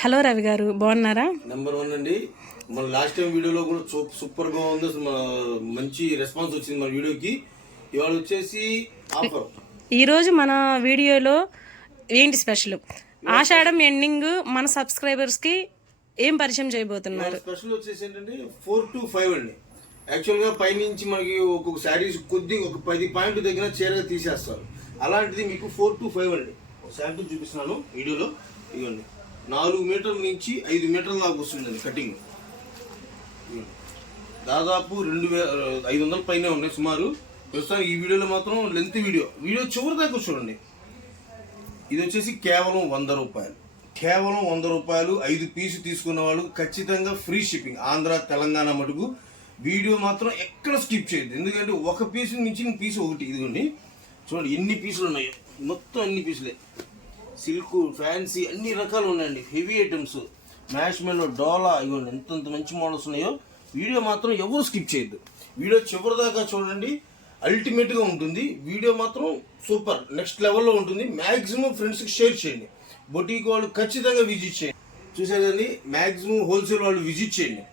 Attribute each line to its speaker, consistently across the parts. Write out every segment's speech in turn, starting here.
Speaker 1: Hello Ravi గారు బాగున్నారా?
Speaker 2: Number one అండి. మన లాస్ట్ టైం వీడియోలో కూడా సూపర్గా ఉంది. మన మంచి రెస్పాన్స్ వచ్చింది మన వీడియోకి. ఇవాళ వచ్చేసి ఆఫర్.
Speaker 1: ఈరోజు మన వీడియోలో ఏంటి స్పెషల్? ఆషాఢం ఎండింగ్ మన సబ్స్క్రైబర్స్కి ఏం పరిచయం చేయబోతున్నారు?
Speaker 2: స్పెషల్ వచ్చేసి ఏంటంటే ఫోర్ టు ఫైవ్ అండి. యాక్చువల్గా పైనుంచి మనకి ఒక్కొక్క శారీస్ కొద్ది ఒక పది పాయింట్ దగ్గర చీరగా తీసేస్తారు. అలాంటిది మీకు ఫోర్ టు ఫైవ్ అండి. ఒక శాంపిల్ చూపిస్తున్నాను వీడియోలో. ఇవ్వండి. నాలుగు మీటర్ల నుంచి ఐదు మీటర్ల దాకా వస్తుందండి కటింగ్. దాదాపు రెండు వే ఐదు వందల పైనే ఉన్నాయి సుమారు. ప్రస్తుతం ఈ వీడియోలో మాత్రం లెంత్ వీడియో. వీడియో చివరి దాకా చూడండి. ఇది వచ్చేసి కేవలం వంద రూపాయలు. కేవలం వంద రూపాయలు ఐదు పీసు తీసుకున్న వాళ్ళు ఖచ్చితంగా ఫ్రీ షిప్పింగ్ ఆంధ్ర తెలంగాణ మటుకు వీడియో మాత్రం ఎక్కడ స్కిప్ చేయదు ఎందుకంటే ఒక పీసు మించిన పీసు ఒకటి. ఇదిగోండి. చూడండి ఎన్ని పీసులు ఉన్నాయో? మొత్తం అన్ని పీసులే సిల్క్ ఫ్యాన్సీ అన్ని రకాలు ఉన్నాయండి. Heavy items. మ్యాష్ డోలా ఇవ్వండి ఎంతంత మంచి మోడల్స్ ఉన్నాయో వీడియో మాత్రం ఎవరు స్కిప్ చేయొద్దు. వీడియో చివరి దాకా చూడండి. అల్టిమేట్గా ఉంటుంది. వీడియో మాత్రం సూపర్. నెక్స్ట్ లెవెల్లో ఉంటుంది. మ్యాక్సిమం ఫ్రెండ్స్కి షేర్ చేయండి. బొటీక్ వాళ్ళు ఖచ్చితంగా విజిట్ చేయండి. చూసేదండి మ్యాక్సిమం హోల్సేల్ వాళ్ళు విజిట్ చేయండి.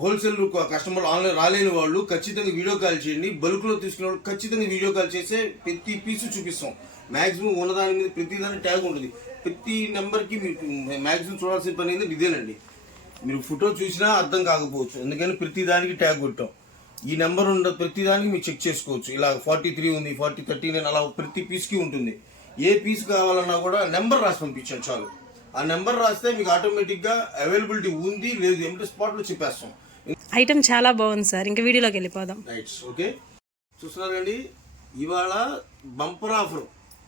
Speaker 2: హోల్సేల్ కస్టమర్ ఆన్లైన్ రాలేని వాళ్ళు ఖచ్చితంగా వీడియో కాల్ చేయండి. బల్క్లో తీసుకునే వాళ్ళు ఖచ్చితంగా వీడియో కాల్ చేసే ప్రతి పీసు చూపిస్తాం. మాక్సిమం ఉన్నదాని మీద ప్రతి దాని ట్యాగ్ ఉంటుంది. ప్రతి నెంబర్కి మీకు మాక్సిమం చూడాల్సిన పని ఏంటంటే ఇదేనండి మీరు ఫోటో చూసినా అర్థం కాకపోవచ్చు. ఎందుకని ప్రతి దానికి ట్యాగ్ కొట్టాం ఈ నెంబర్ ఉన్న ప్రతి దానికి మీరు చెక్ చేసుకోవచ్చు. ఇలా ఫార్టీ త్రీ ఉంది ఫార్టీ థర్టీ నైన్ అలా ప్రతి పీస్కి ఉంటుంది. ఏ పీస్ కావాలన్నా కూడా నెంబర్ రాసి పంపించాను చాలు. ఆ నెంబర్ రాస్తే మీకు ఆటోమేటిక్గా అవైలబిలిటీ ఉంది లేదు ఎంటీ స్పాట్లో చెప్పేస్తాం.
Speaker 1: ఐటమ్ చాలా బాగుంది సార్. ఇంకా వీడియోలోకి వెళ్ళిపోదాం.
Speaker 2: రైట్స్ ఓకే చూస్తున్నారండి. ఇవాళ బంపర్ ఆఫర్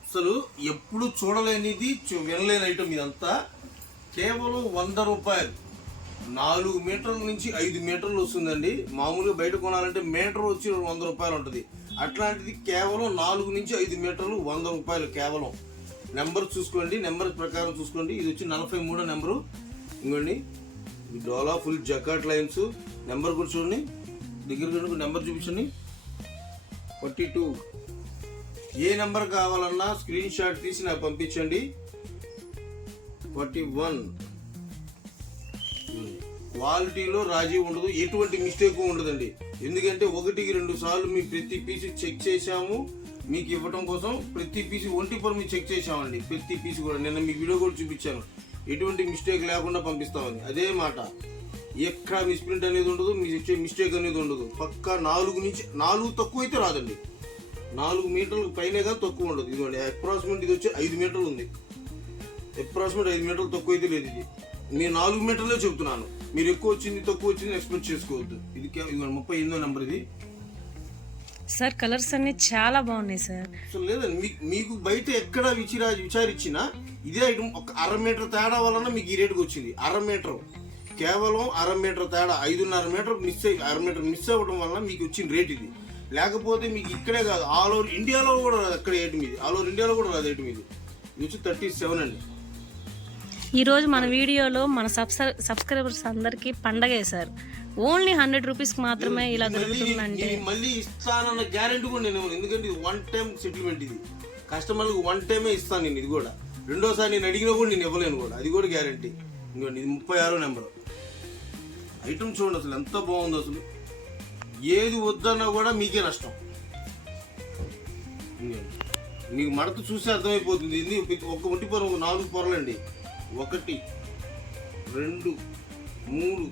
Speaker 2: అసలు ఎప్పుడు చూడలేనిది చూ- వినలేని ఐటమ్ ఇదంతా. కేవలం వంద రూపాయలు. నాలుగు మీటర్ల నుంచి ఐదు మీటర్లు వస్తుందండి. మామూలుగా బయట కొనాలంటే మీటర్ వచ్చి వంద రూపాయలు ఉంటుంది. అట్లాంటిది కేవలం నాలుగు నుంచి ఐదు మీటర్లు వంద రూపాయలు కేవలం. నెంబర్ చూసుకోండి నెంబర్ ప్రకారం చూసుకోండి. ఇది వచ్చి నలభై మూడో నెంబరు ఇంకోండి డోలా ఫుల్ జకాట్ లైన్స్. నెంబర్ కూడా చూడండి. దగ్గర నెంబర్ చూపించండి. Forty two. ఏ నెంబర్ కావాలన్నా స్క్రీన్ షాట్ తీసి నాకు పంపించండి. Forty one. క్వాలిటీలో రాజీ ఉండదు ఎటువంటి మిస్టేక్ ఉండదండి. ఎందుకంటే ఒకటికి రెండు సార్లు మీ ప్రతి పీస్ చెక్ చేశాము మీకు ఇవ్వటం కోసం ప్రతి పీస్ ఒంటి పొర మీరు చెక్ చేశామండి. ప్రతి పీస్ కూడా. నిన్న మీ వీడియో కూడా చూపించాను. ఎటువంటి మిస్టేక్ లేకుండా పంపిస్తామని అదే మాట. ఎక్కడ మిస్ప్రింట్ అనేది ఉండదు మీ వచ్చే మిస్టేక్ అనేది ఉండదు. పక్కా నాలుగు నుంచి నాలుగు తక్కువ అయితే రాదండి. నాలుగు మీటర్లకు పైనే కానీ తక్కువ ఉండదు. ఇదిగోండి అప్రాక్సిమేట్ ఇది వచ్చి ఐదు మీటర్లు ఉంది. అప్రాక్సిమేట్ ఐదు మీటర్లు తక్కువ అయితే లేదు ఇది. నేను నాలుగు మీటర్లే చెబుతున్నాను. మీరు ఎక్కువ వచ్చింది తక్కువ వచ్చింది ఎక్స్పెక్ట్ చేసుకోవద్దు. ఇది ఇదిగోండి ముప్పై ఎనిమిదో నెంబర్ ఇది.
Speaker 1: సార్ కలర్స్ అన్ని చాలా బాగున్నాయి సార్.
Speaker 2: అసలు లేదండి మీకు మీకు బయట ఎక్కడ విచారా విచారించినా ఇదే ఐటమ్ ఒక అర మీటర్ తేడా వలన మీకు ఈ రేటుకి వచ్చింది. అర మీటర్. కేవలం అర మీటర్ తేడా. ఐదున్నర మీటర్ మిస్ అయ్యి అర మీటర్ మిస్ అవ్వడం వలన మీకు వచ్చిన రేట్ ఇది. లేకపోతే మీకు ఇక్కడే కాదు ఆల్ ఓవర్ ఇండియాలో కూడా రాదు అక్కడ ఏటు మీది. ఆల్ ఓవర్ ఇండియాలో కూడా రాదు ఏటు మీది. వచ్చి థర్టీ సెవెన్ అండి.
Speaker 1: ఈరోజు మన వీడియోలో మన సబ్స్క్రై సబ్స్క్రైబర్స్ అందరికీ పండగే సార్ ఓన్లీ హండ్రెడ్ రూపీస్కి మాత్రమే ఇలా దొరుకుతుందంటే.
Speaker 2: మళ్ళీ ఇస్తానన్న గ్యారెంటీ కూడా నేను. ఎందుకంటే ఇది వన్ టైం సెటిల్మెంట్ ఇది. కస్టమర్లకు వన్ టైమే ఇస్తాను నేను ఇది కూడా. రెండోసారి నేను అడిగినా కూడా నేను ఇవ్వలేను కూడా. అది కూడా గ్యారంటీ. ఇంకోండి ఇది ముప్పై ఆరో నెంబర్. ఐటమ్ చూడండి అసలు ఎంత బాగుందో అసలు. ఏది వద్దన్నా కూడా మీకే నష్టం. మీకు మడత చూస్తే అర్థమైపోతుంది. ఇది ఒక ఒంటి పొర నాలుగు పొరలండి. ఒకటి రెండు మూడు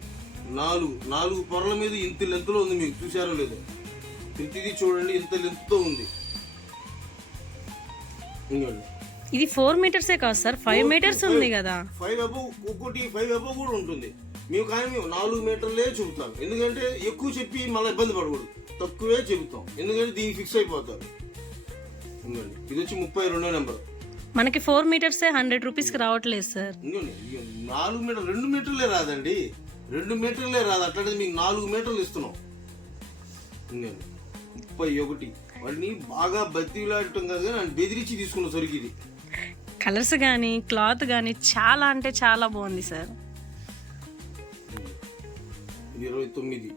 Speaker 2: నాలుగు. నాలుగు పొరల మీద ఇంత లెంత్లో ఉంది మీకు చూసారో లేదో. ప్రతిదీ చూడండి ఇంత లెంత్తో ఉంది. ఇంకోండి
Speaker 1: ఇది ఫోర్ మీటర్సే కాదు సార్ ఫైవ్ మీటర్స్ ఉంది కదా.
Speaker 2: ఫైవ్ అబవ్ ఒక్కోటి ఫైవ్ అబవ్ కూడా ఉంటుంది. మేము కానీ మేము నాలుగు మీటర్లే చెబుతాం ఎందుకంటే ఎక్కువ చెప్పి మళ్ళీ ఇబ్బంది పడకూడదు. తక్కువే చెబుతాం. ఎందుకంటే దీనికి ఫిక్స్ అయిపోతారు. ఇంకోండి. ఇది వచ్చి ముప్పై రెండో నెంబర్.
Speaker 1: మనకి ఫోర్ మీటర్సే హండ్రెడ్ రూపీస్కి రావట్లేదు సార్
Speaker 2: ఇంకోండి. నాలుగు మీటర్ రెండు మీటర్లే రాదండి. రెండు మీటర్లే రాదు. అట్లాంటిది మీకు నాలుగు మీటర్లు ఇస్తున్నాం. ఇంకోండి. ముప్పై ఒకటి. వాటిని బాగా బతిలాడటం కాదు కానీ బెదిరించి తీసుకున్న సరికి ఇది.
Speaker 1: కలర్స్ కానీ క్లాత్ కానీ చాలా అంటే చాలా బాగుంది సార్
Speaker 2: ఇరవై తొమ్మిది.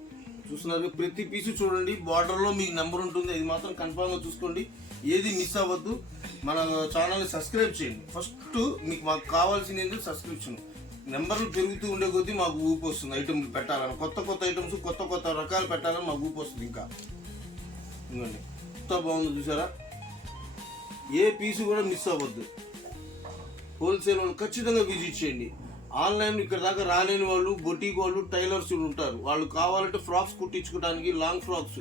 Speaker 2: చూస్తున్నారు ప్రతి పీసు చూడండి బార్డర్లో మీకు నెంబర్ ఉంటుంది అది మాత్రం కన్ఫామ్గా చూసుకోండి. ఏది మిస్ అవ్వద్దు. మన ఛానల్ సబ్స్క్రైబ్ చేయండి. ఫస్ట్ మీకు మాకు కావాల్సింది ఏంటంటే సబ్స్క్రిప్షన్ నెంబర్లు పెరుగుతూ ఉండే కొద్దీ మాకు ఊపు వస్తుంది ఐటమ్ పెట్టాలని. కొత్త కొత్త ఐటమ్స్ కొత్త కొత్త రకాలు పెట్టాలని మాకు ఊపు వస్తుంది ఇంకా. ఇవ్వండి ఎంత బాగుందో చూసారా? ఏ పీసు కూడా మిస్ అవ్వద్దు. హోల్సేల్ వాళ్ళు ఖచ్చితంగా విజిట్ చేయండి. ఆన్లైన్ ఇక్కడ దాకా రాలేని వాళ్ళు బొటీక్ వాళ్ళు టైలర్స్ ఉంటారు. వాళ్ళు కావాలంటే ఫ్రాక్స్ కుట్టించుకోవడానికి లాంగ్ ఫ్రాక్స్.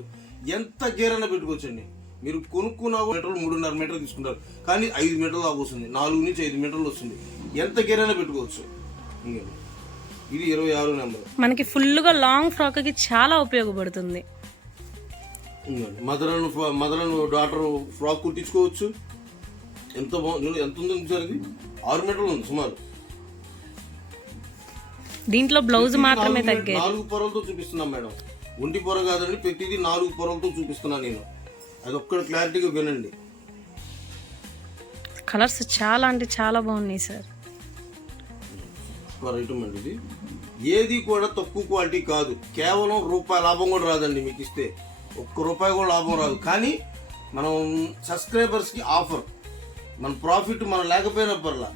Speaker 2: ఎంత గేరైనా పెట్టుకోవచ్చండి. మీరు కొనుక్కున్న మీటర్లు మూడున్నర మీటర్ తీసుకుంటారు. కానీ ఐదు మీటర్లు దాకా వస్తుంది. నాలుగు నుంచి ఐదు మీటర్లు వస్తుంది. ఎంత గేరైనా పెట్టుకోవచ్చు. ఇది ఇరవై ఆరు నెంబర్.
Speaker 1: మనకి ఫుల్గా లాంగ్ ఫ్రాక్కి చాలా ఉపయోగపడుతుంది.
Speaker 2: Mother and mother and daughter frock కుట్టించుకోవచ్చు. ఎంత బాగుంది ఎంత ఉందో చూసారు ఇది? ఆరు మీటర్లు ఉంది సుమారు.
Speaker 1: దీంట్లో బ్లౌజ్ మాత్రమే
Speaker 2: నాలుగు
Speaker 1: తగ్గాయి
Speaker 2: నాలుగు పొరలతో చూపిస్తున్నాం మేడం. ఒంటి పొర కాదండి ప్రతిదీ నాలుగు పొరలతో చూపిస్తున్నా నేను. అది ఒక్కడ క్లారిటీగా వినండి.
Speaker 1: కలర్స్ చాలా అంటే చాలా బాగున్నాయి సార్.
Speaker 2: సూపర్ ఐటమ్ అండి ఇది. ఏది కూడా తక్కువ క్వాలిటీ కాదు. కేవలం రూపాయి లాభం కూడా రాదండి మీకు ఇస్తే. ఒక్క రూపాయి కూడా లాభం రాదు. కానీ మనం సబ్స్క్రైబర్స్కి ఆఫర్. మన ప్రాఫిట్ మనం లేకపోయినా పర్లా.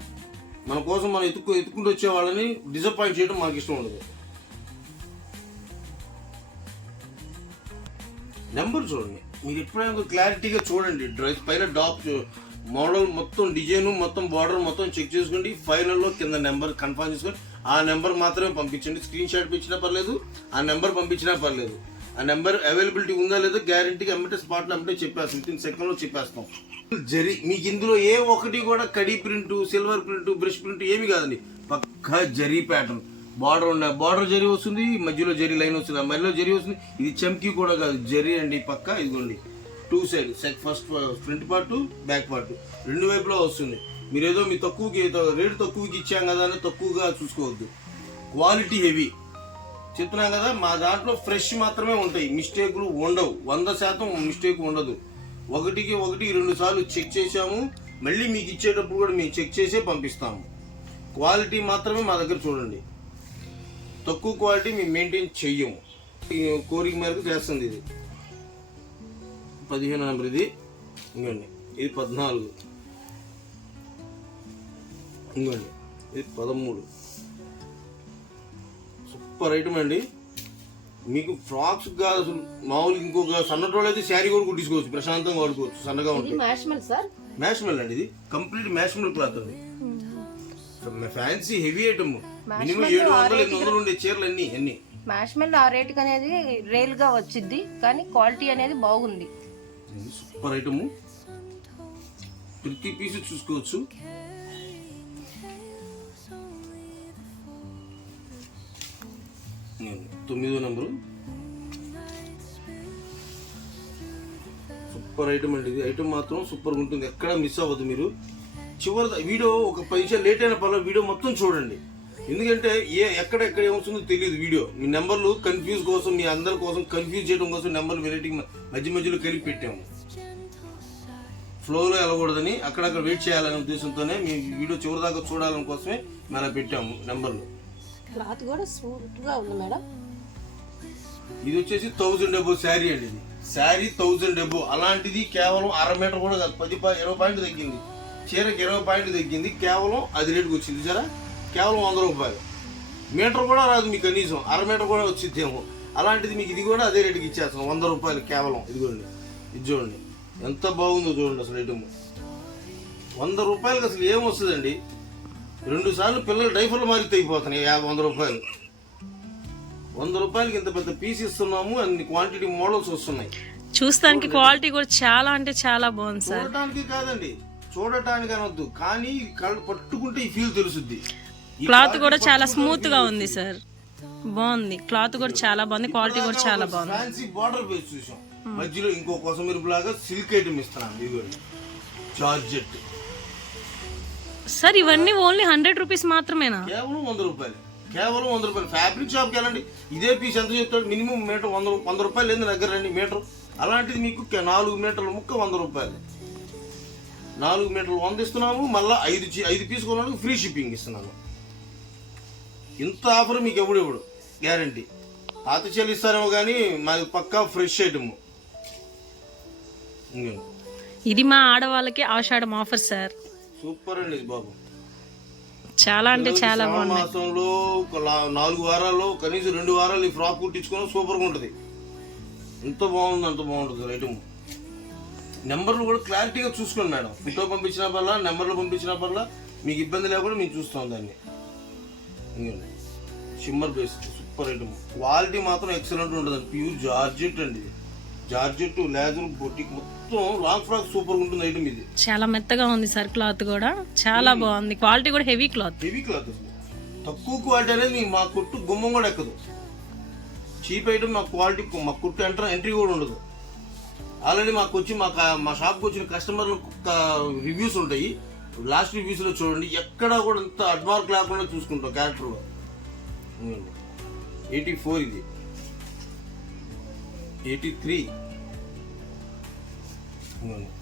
Speaker 2: మన కోసం మనం ఎత్తుకు ఎత్తుకుంటూ వచ్చే వాళ్ళని డిసప్పాయింట్ చేయడం మాకు ఇష్టం ఉండదు. నెంబర్ చూడండి. మీరు ఎప్పుడైనా క్లారిటీగా చూడండి. డ్రై పైన డాప్ మోడల్ మొత్తం డిజైన్ మొత్తం బార్డర్ మొత్తం చెక్ చేసుకోండి. ఫైనల్లో కింద నెంబర్ కన్ఫర్మ్ చేసుకొని ఆ నెంబర్ మాత్రమే పంపించండి. స్క్రీన్ షాట్ ఇచ్చినా పర్లేదు. ఆ నెంబర్ పంపించినా పర్లేదు. ఆ నెంబర్ అవైలబిలిటీ ఉందా లేదో గ్యారంటీగా ఎమ్మటే స్పాట్లో ఎమ్మటే చెప్పేస్తాం. విత్ ఇన్ సెకండ్లో చెప్పేస్తాం. జరి మీకు ఇందులో ఏ ఒకటి కూడా కడి print silver print brush print ఏమి కాదండి. పక్కా జరీ ప్యాటర్న్. బార్డర్ ఉన్న బార్డర్ జరీ వస్తుంది మధ్యలో జరీ లైన్ వస్తుంది ఆ మధ్యలో జరీ వస్తుంది. ఇది చమ్కీ కూడా కాదు జరీ అండి పక్క ఇదిగోండి. Two side check first front part back part. రెండు వైపులా వస్తుంది. మీరు ఏదో మీ తక్కువకి రేటు తక్కువకి ఇచ్చాం కదా అని తక్కువగా చూసుకోవద్దు. Quality heavy. చెప్తున్నాం కదా మా దాంట్లో ఫ్రెష్ మాత్రమే ఉంటాయి. మిస్టేకులు ఉండవు. వంద శాతం మిస్టేక్ ఉండదు. ఒకటికి ఒకటి రెండు సార్లు చెక్ చేశాము. మళ్ళీ మీకు ఇచ్చేటప్పుడు కూడా మేము చెక్ చేసే పంపిస్తాము. క్వాలిటీ మాత్రమే మా దగ్గర చూడండి. తక్కువ క్వాలిటీ మేము మెయింటైన్ చెయ్యము. కోరిక మేరకు చేస్తుంది ఇది. పదిహేను నెంబర్ ఇది. ఇంకోండి. ఇది పద్నాలుగు. ఇంకోండి. ఇది పదమూడు. సూపర్ ఐటమ్ అండి. మీకు ఫ్రాక్స్ కాదు అసలు మామూలుగా ఇంకొక సన్నటోళ్ళు అయితే శారీ కూడా కుట్టించుకోవచ్చు ప్రశాంతంగా వాడుకోవచ్చు సన్నగా ఉంటుంది
Speaker 3: మ్యాష్మల్ సార్?
Speaker 2: మ్యాష్మెల్ అండి ఇది. కంప్లీట్ మ్యాష్మెల్ క్లాత్ అండి ఫ్యాన్సీ హెవీ ఐటమ్ మినిమం ఏడు వందలు ఎనిమిది వందలు ఉండే చీరలు అన్ని అన్ని.
Speaker 3: మ్యాష్మల్ ఆ రేటుకి అనేది రేల్గా వచ్చింది కానీ క్వాలిటీ అనేది బాగుంది.
Speaker 2: సూపర్ ఐటమ్ ప్రతి పీస్ చూసుకోవచ్చు. నేను తొమ్మిదో నెంబరు. సూపర్ ఐటమ్ అండి ఇది. ఐటమ్ మాత్రం సూపర్ ఉంటుంది. ఎక్కడ మిస్ అవ్వదు మీరు. చివరి దా- వీడియో ఒక పది నిమిషాలు లేట్ అయిన పర్లేదు వీడియో మొత్తం చూడండి. ఎందుకంటే ఏ ఎక్కడ ఎక్కడ ఏమవుతుందో తెలియదు వీడియో. మీ నెంబర్లు కన్ఫ్యూజ్ కోసం మీ అందరి కోసం కన్ఫ్యూజ్ చేయడం కోసం నెంబర్ వెరైటీ మధ్య మధ్యలో కలిపి పెట్టాము. ఫ్లోలో వెళ్ళకూడదని అక్కడక్కడ వెయిట్ చేయాలనే ఉద్దేశంతోనే మీ వీడియో చివరి దాకా చూడాలని కోసమే మేము అలా పెట్టాము నెంబర్లు.
Speaker 3: క్లాత్ కూడా స్మూత్గా ఉంది మేడం.
Speaker 2: ఇది వచ్చేసి థౌజండ్ డెబో శారీ అండి ఇది. శారీ థౌజండ్ డెబో అలాంటిది కేవలం అర మీటర్ కూడా కాదు పది ఇరవై పాయింట్ తగ్గింది. చీరకి ఇరవై పాయింట్ తగ్గింది కేవలం అది రేటుకి వచ్చింది సరే కేవలం వంద రూపాయలు. మీటర్ కూడా రాదు మీకు కనీసం అర మీటర్ కూడా వచ్చిద్దేమో. అలాంటిది మీకు ఇది కూడా అదే రేటుకి ఇచ్చేస్తాం వంద రూపాయలు కేవలం. ఇదిగోండి ఇది చూడండి. ఎంత బాగుందో చూడండి అసలు ఐటమ్. వంద రూపాయలకి అసలు ఏం వస్తుందండి? రెండు సార్లు పిల్లలు డైఫర్లు మారితే అయిపోతున్నాయి యాభై వంద రూపాయలు. వంద రూపాయలకి ఇంత పెద్ద పీస్ ఇస్తున్నాము అన్ని క్వాంటిటీ మోడల్స్ వస్తున్నాయి.
Speaker 1: చూస్తానికి క్వాలిటీ కూడా చాలా అంటే చాలా బాగుంది సార్.
Speaker 2: చూడటానికి కాదండి చూడటానికి అనొద్దు కానీ కళ్ళు పట్టుకుంటే ఈ ఫీల్ తెలుసుద్ది.
Speaker 1: క్లాత్ కూడా చాలా స్మూత్గా ఉంది సార్. బాగుంది. క్లాత్ కూడా చాలా బాగుంది క్వాలిటీ కూడా చాలా బాగుంది.
Speaker 2: ఫ్యాన్సీ బార్డర్ బేస్ చూసాం. మధ్యలో ఇంకో కోసం మీరు లాగా సిల్క్ ఐటమ్ ఇస్తున్నాను ఇదిగోండి. జార్జెట్
Speaker 1: సార్ ఇవన్నీ ఓన్లీ హండ్రెడ్ రూపీస్ మాత్రమేనా?
Speaker 2: కేవలం వంద రూపాయలు. కేవలం వంద రూపాయలు. ఫ్యాబ్రిక్ షాప్కి వెళ్ళండి. ఇదే పీస్ ఎంత చెప్తాడు? మినిమం మీటర్ వంద వంద రూపాయలు ఏంది దగ్గర రండి మీటర్. అలాంటిది మీకు నాలుగు మీటర్ల ముక్క వంద రూపాయలు. నాలుగు మీటర్లు వంద ఇస్తున్నాము మళ్ళీ ఐదు ఐదు పీస్ కొన్నాను ఫ్రీ షిప్పింగ్ ఇస్తున్నాను. ఇంత ఆఫర్ మీకు ఎప్పుడు ఎప్పుడు గ్యారంటీ. పాత చెల్లిస్తారేమో కానీ మాది పక్కా ఫ్రెష్ ఐటమ్.
Speaker 1: ఇది మా ఆడవాళ్ళకి ఆషాఢం ఆఫర్ సార్.
Speaker 2: సూపర్ అండి బాబు.
Speaker 1: చాలా అంటే చాలా
Speaker 2: శ్రావణ మాసంలో నాలుగు వారాల్లో కనీసం రెండు వారాలు ఈ ఫ్రాక్ కుట్టించుకుని సూపర్గా ఉంటుంది. ఎంత బాగుంది అంత బాగుంటుంది ఐటమ్ నెంబర్లు కూడా క్లారిటీగా చూసుకోండి మేడం. ఫోటో పంపించిన పర్లా నెంబర్లు పంపించిన పర్లా మీకు ఇబ్బంది లేకుండా మేము చూస్తాం దాన్ని. Shimmer base super item quality మాత్రం ఎక్సలెంట్ ఉంటుంది ప్యూర్ జార్జెట్ అండి. జార్జెట్ లేజర్ బొటిక్ మొత్తం లాంగ్ ఫ్రాక్ సూపర్ ఉంటుంది ఐటమ్ ఇది.
Speaker 1: చాలా మెత్తగా ఉంది సార్ క్లాత్ కూడా. చాలా బాగుంది. క్వాలిటీ కూడా హెవీ క్లాత్.
Speaker 2: హెవీ క్లాత్ తక్కువ క్వాలిటీ అనేది మా కుట్టు గుమ్మం కూడా ఎక్కదు. చీప్ ఐటమ్ మా క్వాలిటీ మా కుట్టు ఎంటర్ ఎంట్రీ కూడా ఉండదు. ఆల్రెడీ మాకు వచ్చి మా మా షాప్కి వచ్చిన కస్టమర్లు రివ్యూస్ ఉంటాయి. లాస్ట్ రివ్యూస్లో చూడండి. ఎక్కడా కూడా ఇంత అడ్మార్క్ లేకుండా చూసుకుంటాం క్యారెక్టర్లో ఎయిటీ ఫోర్ ఇది. Eighty three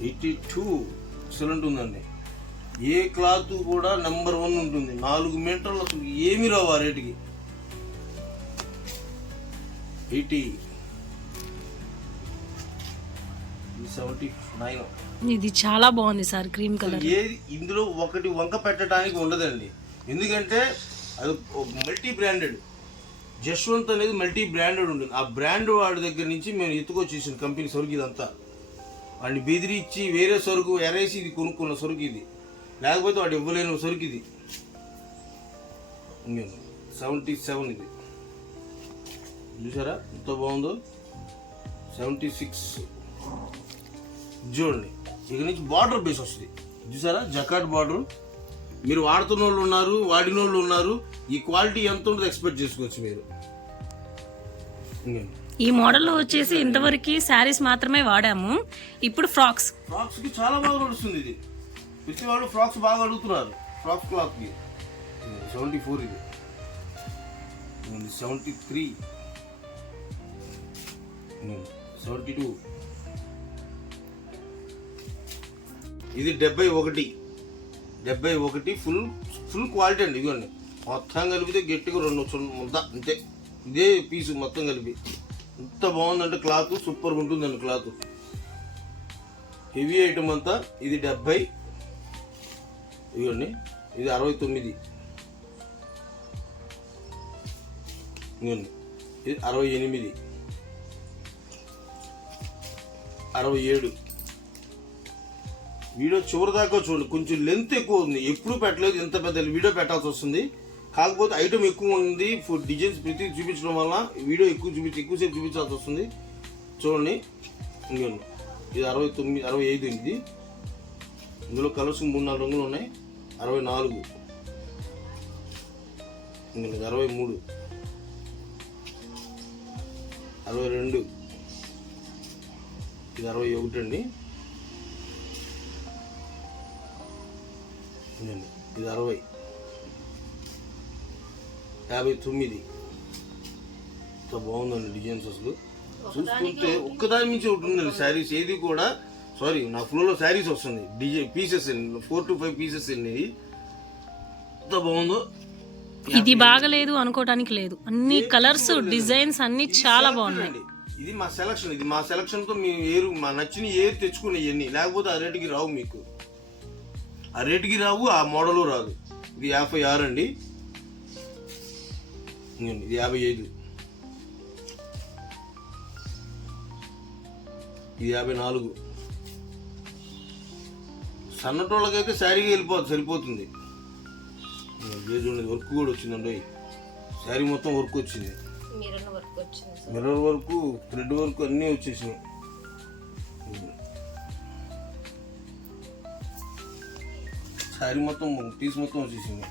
Speaker 2: eighty two excellent ఉందండి. ఏ క్లాత్ కూడా నెంబర్ వన్ ఉంటుంది. నాలుగు మీటర్లు అసలు ఏమి రావు ఆ రేటుకి. Eighty seventy nine.
Speaker 1: ఇది చాలా బాగుంది సార్ క్రీమ్ కలర్.
Speaker 2: ఏది ఇందులో ఒకటి వంక పెట్టడానికి ఉండదండి. ఎందుకంటే అది మల్టీ బ్రాండెడ్ జశ్వంత్ అనేది మల్టీ బ్రాండెడ్ ఉంటుంది. ఆ బ్రాండ్ వాడి దగ్గర నుంచి మేము ఎత్తుకొచ్చేసిన కంపెనీ సరుకు ఇదంతా. వాడిని బెదిరించి వేరే సరుకు ఎరేసి ఇది కొనుక్కున్న సరుకు ఇది. లేకపోతే వాడు ఇవ్వలేని సరుకు ఇది. సెవెంటీ సెవెన్ ఇది. చూసారా? ఎంత బాగుందో? Seventy six. చూడండి. ఇక నుంచి బార్డర్ బేస్ వస్తుంది. చూసారా? Jacquard border. మీరు వాడుతున్న వాళ్ళు ఉన్నారు వాడిన వాళ్ళు ఉన్నారు. ఈ క్వాలిటీ ఎంత ఉంటుంది ఎక్స్పెక్ట్ చేసుకోవచ్చు మీరు. ఇంకేంటి
Speaker 1: ఈ మోడల్లో వచ్చేసి ఇంతవరకు శారీస్ మాత్రమే వాడాము. ఇప్పుడు ఫ్రాక్స్.
Speaker 2: ఫ్రాక్స్కి చాలా బాగా నడుస్తుంది ఇది. ప్రతి వాళ్ళు ఫ్రాక్స్ బాగా అడుగుతున్నారు. ఫ్రాక్స్ క్లాత్కి సెవెంటీ ఫోర్ ఇది సెవెంటీ త్రీ సెవెంటీ టూ ఇది డెబ్బై ఒకటి. డెబ్బై ఒకటి ఫుల్ ఫుల్ క్వాలిటీ అండి ఇదిగోండి. మొత్తం కలిపితే గట్టిగా రెండు చున్న ముద్ద అంతే. ఇదే పీసు మొత్తం కలిపి. ఎంత బాగుందంటే క్లాత్ సూపర్గా ఉంటుందండి క్లాత్. హెవీ ఐటమ్ అంతా ఇది డెబ్బై ఇవ్వండి ఇది అరవై తొమ్మిది. ఇవ్వండి ఇది అరవై ఎనిమిది. అరవై ఏడు. వీడియో చివరి దాకా చూడండి కొంచెం లెంత్ ఎక్కువ ఉంది. ఎప్పుడు పెట్టలేదు ఇంత పెద్ద వీడియో పెట్టాల్సి వస్తుంది. కాకపోతే ఐటమ్ ఎక్కువ ఉంది. ఫుడ్ డిజైన్స్ ప్రతి చూపించడం వల్ల వీడియో ఎక్కువ చూపించి ఎక్కువసేపు చూపించాల్సి వస్తుంది. చూడండి. ఇంకోండి ఇది అరవై తొమ్మిది అరవై ఐదు ఇది. ఇందులో కలర్స్ మూడు నాలుగు రంగులు ఉన్నాయి. అరవై నాలుగు. ఇంకోండి ఇది అరవై మూడు. అరవై రెండు. ఇది అరవై ఒకటి అండి. ఇది అరవై. యాభై తొమ్మిది. ఎంత బాగుందండి డిజైన్స్ అసలు. చూస్తుంటే ఒక్కదాని మించి ఒకటి ఉందండి శారీస్. ఏది కూడా సారీ నా ఫ్లోలో శారీస్ వస్తుంది design pieces four to five pieces అండి ఎంత బాగుందో.
Speaker 1: ఇది బాగలేదు అనుకోవటానికి లేదు. అన్ని కలర్స్ డిజైన్స్ అన్ని చాలా బాగున్నాయి.
Speaker 2: అండి. ఇది మా సెలక్షన్ ఇది మా సెలక్షన్తో మేము ఏరు మా నచ్చిన ఏరు తెచ్చుకునే ఇవన్నీ. లేకపోతే ఆ రేటుకి రావు మీకు. ఆ రేటుకి రావు ఆ మోడలు రాదు. ఇది యాభై ఆరు అండి. ఇది యాభై ఐదు. ఇది యాభై నాలుగు. సన్నటోళ్ళకైతే శారీగా వెళ్ళిపోతుంది సరిపోతుంది. చూడండి వర్క్ కూడా వచ్చిందండి. శారీ మొత్తం వర్క్ వచ్చింది.
Speaker 3: మిర్రర్ వర్క్
Speaker 2: థ్రెడ్ వరకు అన్నీ వచ్చేసినాయి. శారీ మొత్తం పీస్ మొత్తం వచ్చేసింది.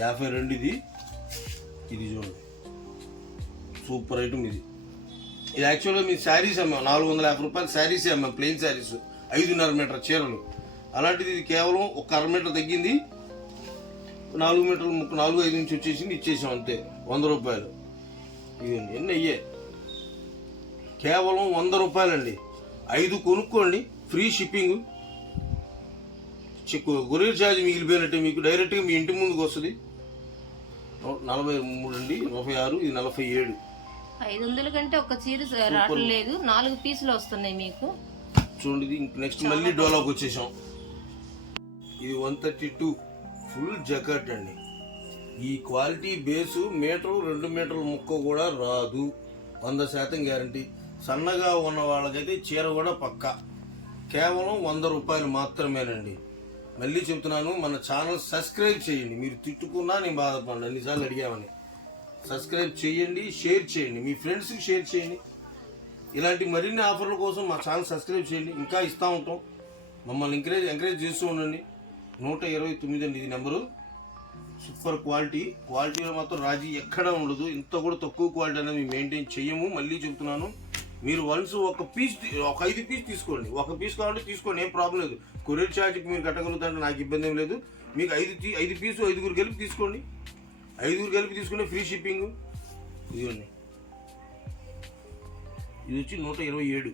Speaker 2: యాభై రెండు ఇది. ఇది చూడండి సూపర్ ఐటమ్ ఇది. ఇది యాక్చువల్గా మీ శారీస్ అమ్మాం నాలుగు వందల యాభై రూపాయలు శారీసే అమ్మాం ప్లెయిన్ శారీస్. ఐదున్నర మీటర్ చీరలు. అలాంటిది ఇది కేవలం ఒక అర మీటర్ తగ్గింది. నాలుగు మీటర్లు ముక్కు నాలుగు ఐదు నుంచి వచ్చేసింది ఇచ్చేసాం అంతే. వంద రూపాయలు. ఇదండి ఎన్ని అయ్యే? కేవలం వంద రూపాయలండి. ఐదు కొనుక్కోండి free shipping check courier charge మిగిలిపోయినట్టే మీకు డైరెక్ట్గా మీ ఇంటి ముందుకు వస్తుంది. నలభై మూడు అండి నలభై ఆరు ఇది నలభై ఏడు.
Speaker 3: ఐదు వందల కంటే ఒక చీర స- రావట్లేదు నాలుగు పీసులు వస్తున్నాయి మీకు.
Speaker 2: చూడండి ఇది నెక్స్ట్ మళ్ళీ డోలాకి వచ్చేసాం. ఇది one thirty two full jacquard అండి. ఈ క్వాలిటీ బేసు మీటరు రెండు మీటర్ల ముక్క కూడా రాదు. వంద శాతం గ్యారంటీ. సన్నగా ఉన్న వాళ్ళకైతే చీర కూడా పక్కా. కేవలం వంద రూపాయలు మాత్రమేనండి. మళ్ళీ చెప్తున్నాను మన ఛానల్ సబ్స్క్రైబ్ చేయండి. మీరు తిట్టుకున్నా నేను బాధపడండి అన్నిసార్లు అడిగామని. సబ్స్క్రైబ్ చేయండి షేర్ చేయండి. మీ ఫ్రెండ్స్కి షేర్ చేయండి. ఇలాంటి మరిన్ని ఆఫర్ల కోసం మా ఛానల్ సబ్స్క్రైబ్ చేయండి. ఇంకా ఇస్తూ ఉంటాం. మమ్మల్ని ఎంకరేజ్ ఎంకరేజ్ చేస్తూ ఉండండి. నూట ఇరవై తొమ్మిది అండి ఇది నెంబరు. Super quality. క్వాలిటీలో మాత్రం రాజీ ఎక్కడా ఉండదు. ఇంత కూడా తక్కువ క్వాలిటీ అనేది మేము మెయింటైన్ చేయము మళ్ళీ చెప్తున్నాను. మీరు వన్స్ ఒక పీస్ ఒక ఐదు పీస్ తీసుకోండి. ఒక పీస్ కావాలంటే తీసుకోండి. ఏం ప్రాబ్లం లేదు. కొరియర్ ఛార్జ్కి మీరు కట్టగలుగుతారంటే నాకు ఇబ్బంది ఏం లేదు. మీకు ఐదు ఐదు పీసు ఐదుగురు కలిపి తీసుకోండి. ఐదుగురు కలిపి తీసుకుంటే ఫ్రీ షిప్పింగ్. ఇదిగోండి. ఇది వచ్చి నూట ఇరవై ఏడు.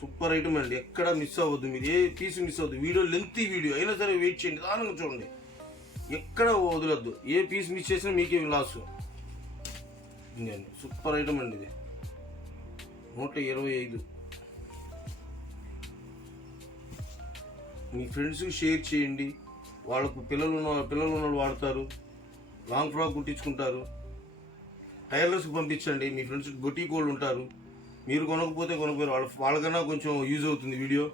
Speaker 2: సూపర్ ఐటమ్ అండి. ఎక్కడ మిస్ అవ్వద్దు మీరు. ఏ పీస్ మిస్ అవ్వద్దు. Video lengthy video. అయినా సరే వెయిట్ చేయండి. దానంగా చూడండి. ఎక్కడ వదలొద్దు. ఏ పీస్ మిస్ చేసినా మీకే లాస్. సూపర్ ఐటమ్ అండి ఇది. నూట ఇరవై ఐదు. మీ ఫ్రెండ్స్కి షేర్ చేయండి. వాళ్ళకు పిల్లలు ఉన్న పిల్లలు ఉన్న వాళ్ళు వాడతారు. Long frock కుట్టించుకుంటారు. టైలర్స్కి పంపించండి. మీ ఫ్రెండ్స్ బొటీక్ వాళ్ళు ఉంటారు. మీరు కొనకపోతే కొనకపోయారు. వాళ్ళ వాళ్ళకన్నా కొంచెం యూజ్ అవుతుంది వీడియో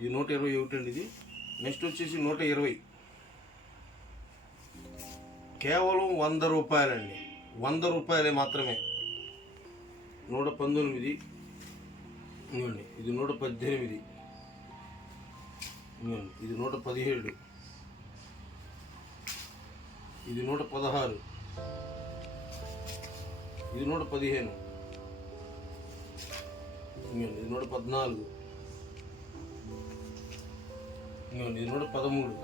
Speaker 2: ఇది నూట ఇరవై ఒకటి అండి ఇది. నెక్స్ట్ వచ్చేసి నూట ఇరవై. కేవలం వంద రూపాయలండి. వంద రూపాయలే మాత్రమే. నూట పంతొమ్మిది. ఇది నూట పద్దెనిమిది. ఇది నూట పదిహేడు. ఇది నూట పదహారు. ఇది నూట పదిహేను. ఇది నూట పద్నాలుగు. ఇది నూట పదమూడు.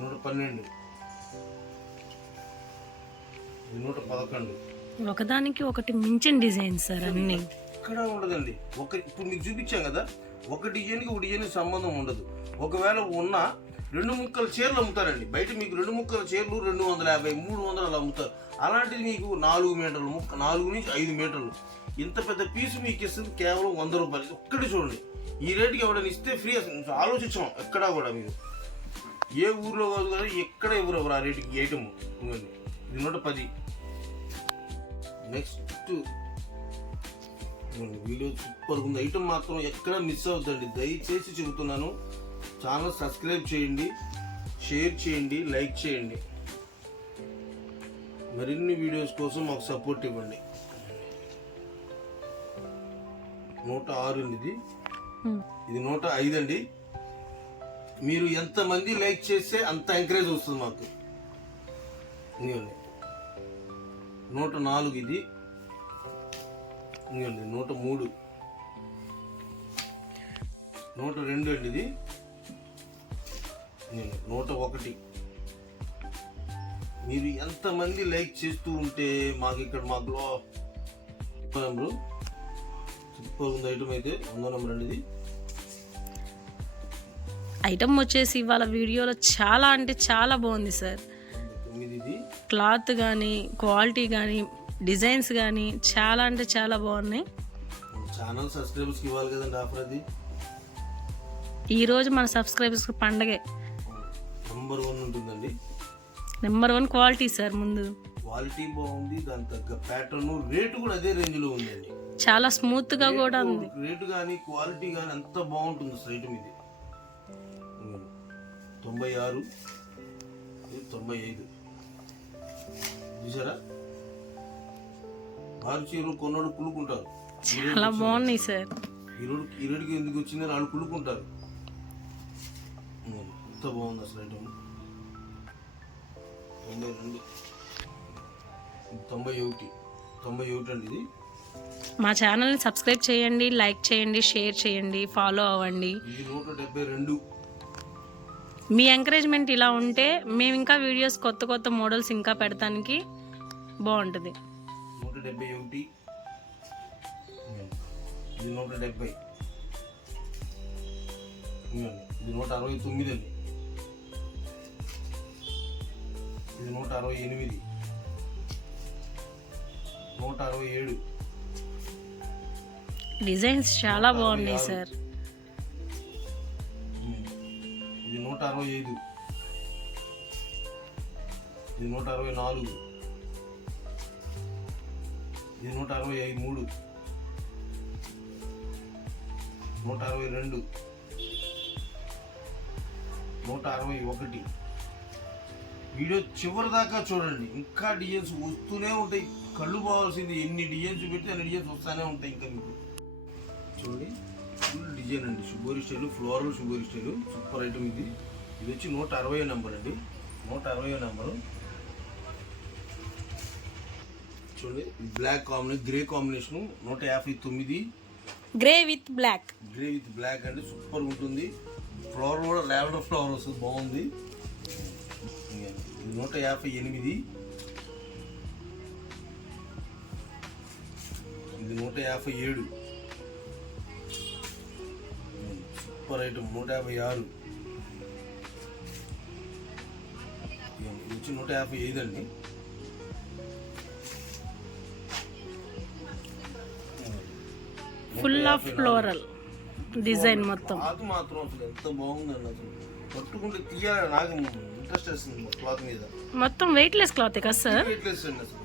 Speaker 2: నూట పన్నెండు. ఇది నూట పదకొండు.
Speaker 1: ఒకదానికి ఒకటి మించిన డిజైన్ సార్ అన్నీ.
Speaker 2: ఎక్కడ ఉండదండి. ఒక ఇప్పుడు మీకు చూపించాం కదా ఒక డిజైన్కి ఒక డిజైన్కి సంబంధం ఉండదు. ఒకవేళ ఉన్న రెండు ముక్కల చీరలు అమ్ముతారండి. బయట మీకు రెండు ముక్కల చీరలు రెండు వందల యాభై మూడు వందలు అలా అమ్ముతారు. అలాంటిది మీకు నాలుగు మీటర్లు ముక్క నాలుగు నుంచి ఐదు మీటర్లు. ఇంత పెద్ద పీసు మీకు ఇస్తుంది కేవలం వంద రూపాయలు ఒక్కటి చూడండి. ఈ రేటుకి ఎవడని ఇస్తే ఫ్రీ ఆలోచించాం ఎక్కడా కూడా మీరు. ఏ ఊర్లో కాదు కదా ఎక్కడ ఎవరు ఎవరు ఆ రేటుకి ఐటమ్? ఇది నూట పది. నెక్స్ట్ ఇదిగోండి, వీడియో సూపర్ ఉంది. ఐటమ్ మాత్రం ఎక్కడ మిస్ అవుతుందండి దయచేసి చెబుతున్నాను ఛానల్ సబ్స్క్రైబ్ చేయండి షేర్ చేయండి లైక్ చేయండి. మరిన్ని వీడియోస్ కోసం మాకు సపోర్ట్ ఇవ్వండి. నూట ఆరు ఇది. ఇది నూట ఐదు అండి. మీరు ఎంతమంది లైక్ చేస్తే అంత ఎంకరేజ్ వస్తుంది మాకు. నూట నాలుగు ఇది. ఇంకండి నూట మూడు. నూట రెండు అండి ఇది. నూట ఒకటి. మీరు ఎంతమంది లైక్ చేస్తూ ఉంటే మాకు ఇక్కడ మాకు నెంబరు. సూపర్ ఉంది ఐటమ్ అయితే వందో నెంబర్ అండి ఇది.
Speaker 1: ఐటమ్ వచ్చేసి ఇవాళ వీడియోలో చాలా అంటే చాలా బాగుంది సార్. క్లాత్ కానీ క్వాలిటీ కానీ డిజైన్స్ కానీ చాలా అంటే చాలా బాగున్నాయి.
Speaker 2: ఛానల్ సబ్స్క్రైబర్స్కి ఇవ్వాలి కదండి ఆఫర్ అది?
Speaker 1: ఈరోజు మన సబ్స్క్రైబర్స్ పండగే.
Speaker 2: నంబర్ వన్ ఉంటుందండి.
Speaker 1: నెంబర్ వన్ క్వాలిటీ సార్ ముందు.
Speaker 2: క్వాలిటీ బాగుంది దాని తగ్గ ప్యాటర్న్ రేటు కూడా అదే రేంజ్లో ఉందండి.
Speaker 1: చాలా స్మూత్గా కూడా ఉంది.
Speaker 2: రేటు కానీ క్వాలిటీ కానీ అంత బాగుంటుంది ఇది ఉమ్. తొంభై ఆరు తొంభై ఐదు. చూసారా? కొన్నాడు
Speaker 1: చాలా. బాగున్నాయి సార్.
Speaker 2: ఈ రోడ్డు ఈ రేటుకి ఎందుకు వచ్చిందని వాళ్ళు. ఎంత బాగుంది అసలు ఐటమ్. తొంభై రెండు. తొంభై ఒకటి. తొంభై ఒకటి అండి ఇది.
Speaker 1: మా ఛానల్ని సబ్స్క్రైబ్ చేయండి లైక్ చేయండి షేర్ చేయండి ఫాలో అవ్వండి.
Speaker 2: ఇది నూట డెబ్బై రెండు.
Speaker 1: మీ ఎంకరేజ్మెంట్ ఇలా ఉంటే మేము ఇంకా వీడియోస్ కొత్త కొత్త మోడల్స్ ఇంకా పెడతానికి బాగుంటుంది.
Speaker 2: డెబ్బై ఒకటి. ఇది నూట డెబ్బై. ఇది నూట అరవై తొమ్మిది అండి. ఇది నూట అరవై ఎనిమిది. నూట అరవై ఏడు.
Speaker 1: డిజైన్స్ చాలా బాగున్నాయి సార్.
Speaker 2: ఇది నూట అరవై ఐదు. ఇది నూట అరవై నాలుగు. ఇది నూట అరవై ఐదు మూడు. నూట అరవై రెండు. నూట అరవై ఒకటి. వీడియో చివరి దాకా చూడండి. ఇంకా డిజైన్స్ వస్తూనే ఉంటాయి. కళ్ళు పోవాల్సింది ఎన్ని డిజైన్స్ పెడితే అన్ని డిజైన్స్ వస్తూనే ఉంటాయి ఇంకా మీకు. చూడండి. ఫుల్ డిజైన్ అండి. Sugar style floral sugar style. Super item ఇది. ఇది వచ్చి నూట అరవై నెంబర్ అండి. నూట అరవై నెంబరు. చూడండి. బ్లాక్ కాంబినేషన్ గ్రే కాంబినేషన్ నూట యాభై తొమ్మిది.
Speaker 1: Grey with black
Speaker 2: grey with black అండి. సూపర్ ఉంటుంది. ఫ్లవర్ కూడా లావెండర్ ఫ్లవర్ వస్తుంది. బాగుంది. ఇది నూట యాభై ఎనిమిది. ఇది నూట యాభై ఏడు. సూపర్ ఐటమ్ నూట యాభై ఆరు. ఇది వచ్చి నూట యాభై ఐదు అండి.
Speaker 1: ఫుల్ ఆఫ్ ఫ్లోరల్ డిజైన్ మొత్తం.
Speaker 2: క్లాత్ మాత్రం అసలు ఎంత బాగుందండి అసలు. పట్టుకుంటే తీయాలి నాకు ఇంట్రెస్ట్ వస్తుంది క్లాత్ మీద.
Speaker 1: మొత్తం వెయిట్లెస్ క్లాత్ కదా సార్?
Speaker 2: వెయిట్లెస్ అండి అసలు.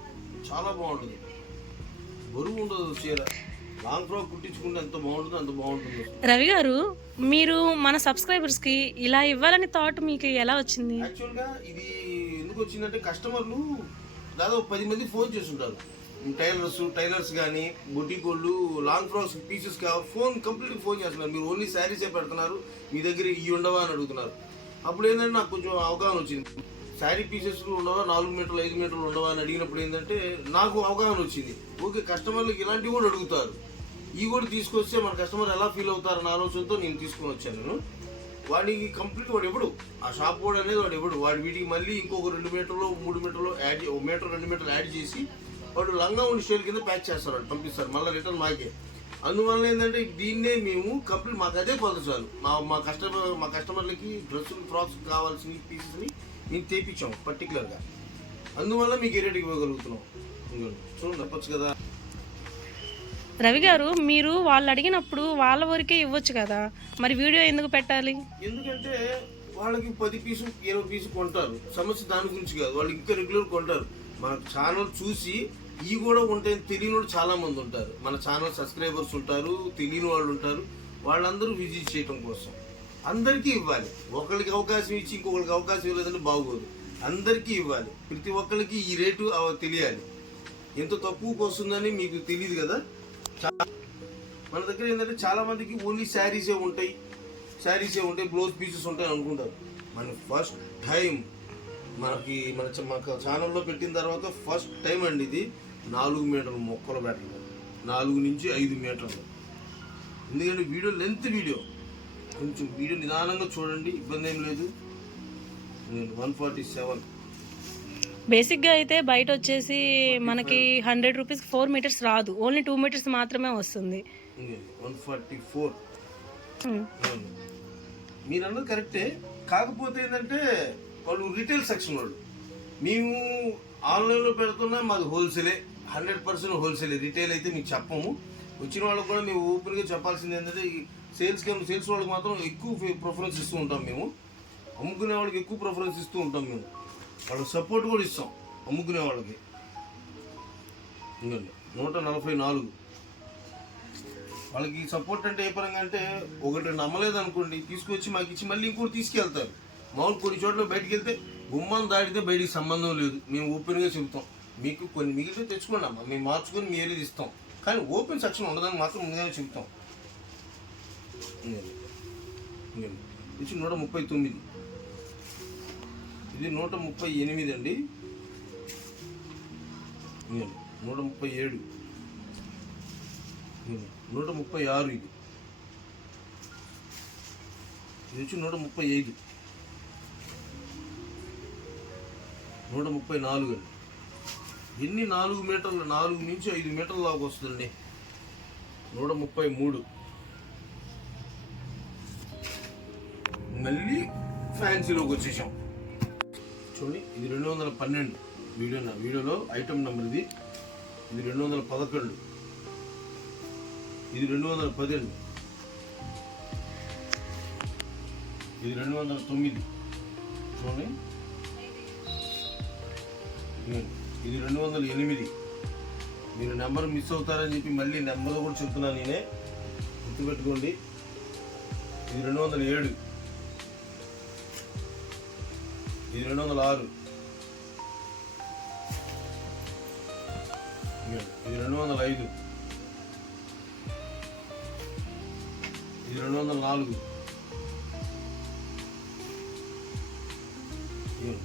Speaker 2: చాలా బాగుంటుంది. బరువు ఉండదు చీర. లాంగ్ ఫ్రాక్ కుట్టించుకుంటే ఎంత బాగుంటుందో అంత బాగుంటుంది
Speaker 1: రవి గారు మీరు మన సబ్స్క్రైబర్స్కి ఇలా ఇవ్వాలని థాట్ మీకు ఎలా వచ్చింది?
Speaker 2: యాక్చువల్గా ఇది ఎందుకు వచ్చిందంటే కస్టమర్లు దాదాపు పది మంది ఫోన్ చేస్తుంటారు. టైలర్స్ టైలర్స్ కానీ బొటిక్ వాళ్ళు లాంగ్ ఫ్రాక్స్ పీసెస్ కావాలి ఫోన్ కంప్లీట్ ఫోన్ చేస్తున్నారు. మీరు ఓన్లీ శారీసే పెడుతున్నారు. మీ దగ్గర ఇవి ఉండవా అని అడుగుతున్నారు. అప్పుడు ఏంటంటే నాకు కొంచెం అవగాహన వచ్చింది. శారీ పీసెస్లు ఉండవా? నాలుగు మీటర్లు ఐదు మీటర్లు ఉండవా అని అడిగినప్పుడు ఏంటంటే నాకు అవగాహన వచ్చింది. ఓకే కస్టమర్లకు ఇలాంటివి కూడా అడుగుతారు. ఇవి కూడా తీసుకొస్తే మన కస్టమర్ ఎలా ఫీల్ అవుతారన్న ఆలోచనతో నేను తీసుకొని వచ్చాను నేను. వాడికి కంప్లీట్ వాడు ఎప్పుడు ఆ షాప్ కూడా అనేది వాడు ఎప్పుడు వాడి వీటికి మళ్ళీ ఇంకొక రెండు మీటర్లు మూడు మీటర్లు యాడ్ ఒక మీటర్ రెండు మీటర్లు యాడ్ చేసి వాడు లంగా ఉండి స్టైల్ కింద ప్యాక్ చేస్తారు వాడు పంపిస్తారు. మళ్ళీ రిటర్న్ మాకే. అందువల్ల ఏంటంటే దీన్నే మేము కంప్లీట్ మాకు అదే కొలత చాలు. మా మా కస్టమర్ మా కస్టమర్లకి డ్రెస్సులు ఫ్రాక్స్ కావాల్సిన పీసెస్ని మేము తెప్పించాం పర్టికులర్గా అందువల్ల మీకు ఏ రేటుకి ఇవ్వగలుగుతున్నాం. చూడండి తప్పచ్చు కదా.
Speaker 1: రవి గారు మీరు వాళ్ళు అడిగినప్పుడు వాళ్ళ వరకే ఇవ్వచ్చు కదా? మరి వీడియో ఎందుకు పెట్టాలి?
Speaker 2: ఎందుకంటే వాళ్ళకి పది పీసు ఇరవై పీసు కొంటారు. సమస్య దాని గురించి కాదు. వాళ్ళు ఇంకా రెగ్యులర్ కొంటారు. మన ఛానల్ చూసి ఇవి కూడా ఉంటాయని తెలియని వాళ్ళు చాలా మంది ఉంటారు. మన ఛానల్ సబ్స్క్రైబర్స్ ఉంటారు తెలియని వాళ్ళు ఉంటారు. వాళ్ళందరూ విజిట్ చేయడం కోసం. అందరికీ ఇవ్వాలి. ఒకరికి అవకాశం ఇచ్చి ఇంకొకరికి అవకాశం ఇవ్వలేదంటే బాగోదు. అందరికీ ఇవ్వాలి. ప్రతి ఒక్కరికి ఈ రేటు తెలియాలి. ఎంత తక్కువకి వస్తుందని మీకు తెలియదు కదా? మన దగ్గర ఏంటంటే చాలా మందికి ఓన్లీ శారీసే ఉంటాయి. శారీసే ఉంటాయి బ్లౌజ్ పీసెస్ ఉంటాయి అనుకుంటారు. మన ఫస్ట్ టైం మనకి మన చ- మన ఛానల్లో పెట్టిన తర్వాత ఫస్ట్ టైం అండి ఇది. నాలుగు మీటర్లు మొక్కలు పెట్టడం నాలుగు నుంచి ఐదు మీటర్లు. ఎందుకంటే వీడియో లెంత్ వీడియో. కొంచెం వీడియో నిదానంగా చూడండి ఇబ్బంది ఏం లేదు. One forty seven.
Speaker 1: బేసిక్గా అయితే బయట వచ్చేసి మనకి హండ్రెడ్ రూపీస్ ఫోర్ మీటర్స్ రాదు. ఓన్లీ టూ మీటర్స్ మాత్రమే వస్తుంది.
Speaker 2: One forty four. మీరు అన్నది కరెక్టే. కాకపోతే ఏంటంటే వాళ్ళు రిటైల్ సెక్షన్ వాళ్ళు. మేము ఆన్లైన్లో పెడుతున్నా మాది హోల్సేలే. Hundred percent wholesale. రిటైల్ అయితే మీకు చెప్పము. వచ్చిన వాళ్ళకి కూడా మేము ఓపెన్గా చెప్పాల్సింది ఏంటంటే ఈ సేల్స్ సేల్స్ వాళ్ళకి మాత్రం ఎక్కువ ప్రిఫరెన్స్ ఇస్తూ ఉంటాం మేము. అమ్ముకునే వాళ్ళకి ఎక్కువ ప్రిఫరెన్స్ ఇస్తూ ఉంటాం మేము. వాళ్ళకి సపోర్ట్ కూడా ఇస్తాం అమ్ముకునే వాళ్ళకి. నూట నలభై నాలుగు. వాళ్ళకి సపోర్ట్ అంటే ఏ పరంగా అంటే ఒకటి నమ్మలేదు అనుకోండి తీసుకొచ్చి మాకు ఇచ్చి మళ్ళీ ఇంకోటి తీసుకెళ్తారు. మామూలు కొన్ని చోట్ల బయటకు వెళ్తే గుమ్మం దాటితే బయటికి సంబంధం లేదు. మేము ఓపెన్గా చెబుతాం. మీకు కొన్ని మిగిలితే తెచ్చుకోండి అమ్మా మేము మార్చుకొని మీ ఏరియా ఇస్తాం. కానీ ఓపెన్ సెక్షన్ ఉండదని మాత్రం ముందుగానే చెబుతాం. ఇంకోండి. ఇది నూట ముప్పై తొమ్మిది. ఇది నూట ముప్పై ఎనిమిది అండి. నూట ముప్పై ఏడు. నూట ముప్పై ఆరు ఇది. ఇది వచ్చి నూట ముప్పై ఐదు. నూట ముప్పై నాలుగు అండి. ఎన్ని నాలుగు మీటర్లు నాలుగు నుంచి ఐదు మీటర్ల దాకా వస్తుందండి? నూట ముప్పై మూడు. మళ్ళీ ఫ్యాన్సీలోకి వచ్చేసాం. చూడండి ఇది రెండు వందల పన్నెండు. వీడియో వీడియోలో ఐటమ్ నెంబర్ ఇది. ఇది రెండు వందల పదకొండు. ఇది రెండు వందల పదిహేను. ఇది రెండు వందల తొమ్మిది. చూడండి. ఇది రెండు వందల ఎనిమిది. మీరు నెంబర్ మిస్ అవుతారని చెప్పి మళ్ళీ నెంబర్ కూడా చెప్తున్నాను నేనే. గుర్తుపెట్టుకోండి. ఇది రెండు వందల ఏడు. ఇది రెండు వందల ఆరు. ఇది రెండు వందల ఐదు. ఇది రెండు వందల నాలుగు.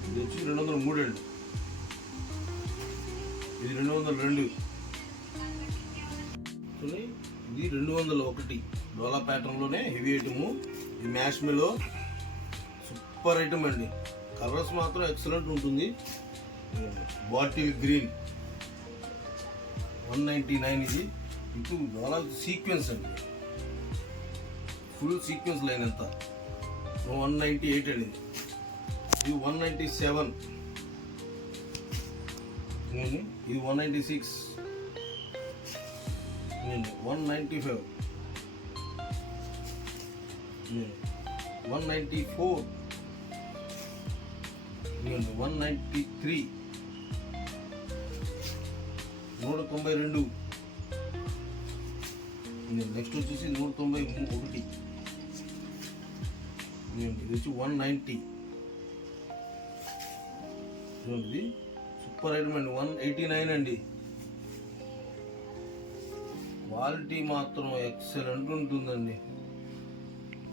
Speaker 2: ఇది వచ్చి రెండు వందల మూడు అండి ఇది రెండు వందల రెండు ఇది రెండు వందల ఒకటి డోలా ప్యాటర్న్లోనే హెవీ ఐటము. ఇది మ్యాష్ మిలో సూపర్ ఐటమ్ అండి. కలర్స్ మాత్రం ఎక్సలెంట్ ఉంటుంది. Bottle green. One ninety nine ఇది. ఇప్పుడు డోలా సీక్వెన్స్ అండి. ఫుల్ సీక్వెన్స్ లైన్ ఎంత వన్ నైంటీ ఎయిట్ అండి. ఇది వన్ నైంటీ సెవెన్. ఇది one ninety six one ninety five one ninety four one ninety three నూట తొంభై రెండు. Hmm, నెక్స్ట్ వచ్చేసి నూట తొంభై ఒకటి. Hmm, ఇది వచ్చి వన్ నైంటీ సూపర్ ఐటమ్ అండి. వన్ ఎయిటీ నైన్ అండి. క్వాలిటీ మాత్రం ఎక్సలెంట్ ఉంటుందండి.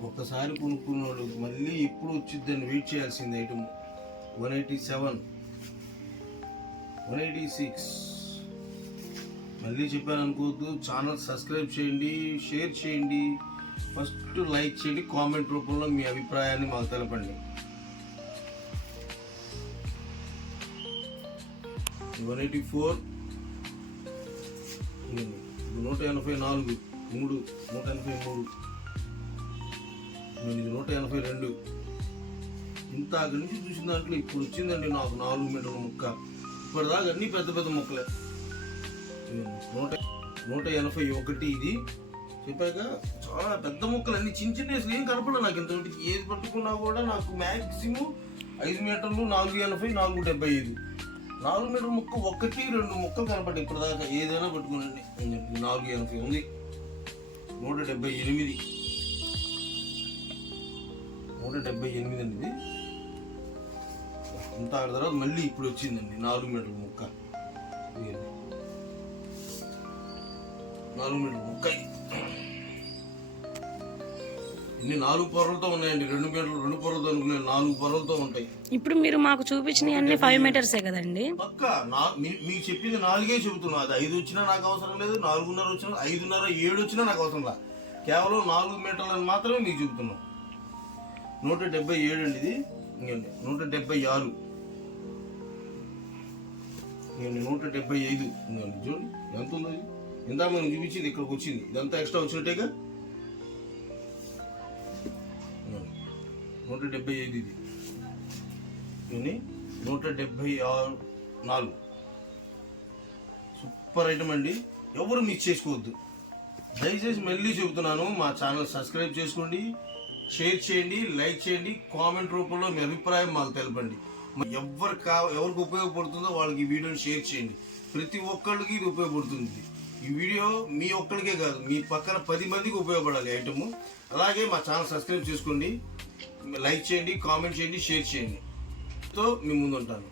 Speaker 2: ఒక్కసారి కొనుక్కున్నాడు మళ్ళీ ఎప్పుడు వచ్చిద్దని వెయిట్ చేయాల్సింది item. One eighty seven. One eighty six. మళ్ళీ చెప్పాను అనుకోవద్దు ఛానల్ సబ్స్క్రైబ్ చేయండి షేర్ చేయండి. ఫస్ట్ లైక్ చేయండి కామెంట్ రూపంలో మీ అభిప్రాయాన్ని మాకు తెలపండి. One eighty four. నూట ఎనభై నాలుగు మూడు నూట ఎనభై మూడు. ఇది నూట ఎనభై రెండు. ఇంత అక్కడి నుంచి చూసిన దాంట్లో ఇప్పుడు వచ్చిందండి నాకు నాలుగు మీటర్ల ముక్క. ఇప్పటిదాకా అన్ని పెద్ద పెద్ద ముక్కలే. నూట నూట ఎనభై ఒకటి ఇది. చెప్పాక చాలా పెద్ద ముక్కలు అన్ని చిన్న చిన్న అసలు ఏం కనపడదు నాకు ఇంతటి ఏది పట్టుకున్నా కూడా నాకు మ్యాక్సిమం ఐదు మీటర్లు నాలుగు ఎనభై నాలుగు డెబ్బై ఐదు. నాలుగు మీటర్ ముక్క ఒకటి రెండు ముక్కలు కనపడ్డాయి. ఇప్పటిదాకా ఏదైనా పట్టుకోనండి నాలుగు ఎనభై ఉంది. నూట డెబ్బై ఎనిమిది. నూట డెబ్బై ఎనిమిది అండి ఇది. ఇంత ఆడిన తర్వాత మళ్ళీ ఇప్పుడు వచ్చిందండి నాలుగు మీటర్ల ముక్క. నాలుగు మీటర్ల ముక్క. ఇన్ని నాలుగు పొరలతో ఉన్నాయండి. రెండు మీటర్లు రెండు పొరలతో అనుకునే నాలుగు పొరలతో ఉంటాయి.
Speaker 1: ఇప్పుడు మీరు మాకు చూపించినవి అన్ని ఫైవ్ మీటర్సే కదండి.
Speaker 2: పక్క మీకు చెప్పింది నాలుగే చెబుతున్నా. అది ఐదు వచ్చినా నాకు అవసరం లేదు నాలుగున్నర వచ్చినా ఐదున్నర ఏడు వచ్చినా నాకు అవసరం లేదు కేవలం నాలుగు మీటర్లను మాత్రమే మీకు చెబుతున్నాం. నూట డెబ్బై ఏడు అండి ఇది. ఇంకోండి నూట డెబ్బై ఆరు. ఇంకోండి నూట డెబ్బై ఐదు. ఇంకోండి చూడండి. ఎంత ఉందో? ఇందా మనం చూపించింది ఇక్కడికి వచ్చింది. ఇదంతా ఎక్స్ట్రా వచ్చినట్టేగా? నూట డెబ్బై ఐదు ఇది. ఇవన్నీ నూట డెబ్బై ఆరు నాలుగు. సూపర్ ఐటమ్ అండి. ఎవరు మిస్ చేసుకోవద్దు. దయచేసి మళ్ళీ చెబుతున్నాను మా ఛానల్ సబ్స్క్రైబ్ చేసుకోండి షేర్ చేయండి లైక్ చేయండి కామెంట్ రూపంలో మీ అభిప్రాయం మాకు తెలపండి. ఎవరు కా ఎవరికి ఉపయోగపడుతుందో వాళ్ళకి ఈ వీడియోని షేర్ చేయండి. ప్రతి ఒక్కళ్ళకి ఇది ఉపయోగపడుతుంది. ఈ వీడియో మీ ఒక్కడికే కాదు మీ పక్కన పది మందికి ఉపయోగపడాలి ఐటమ్. అలాగే మా ఛానల్ సబ్స్క్రైబ్ చేసుకోండి. లైక్ చేయండి కామెంట్ చేయండి షేర్ చేయండి. తో మీ ముందు ఉంటాను.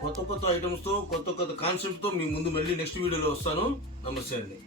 Speaker 2: కొత్త కొత్త ఐటమ్స్తో కొత్త కొత్త కాన్సెప్ట్తో మీ ముందు మళ్ళీ నెక్స్ట్ వీడియోలో వస్తాను. నమస్తే అండి.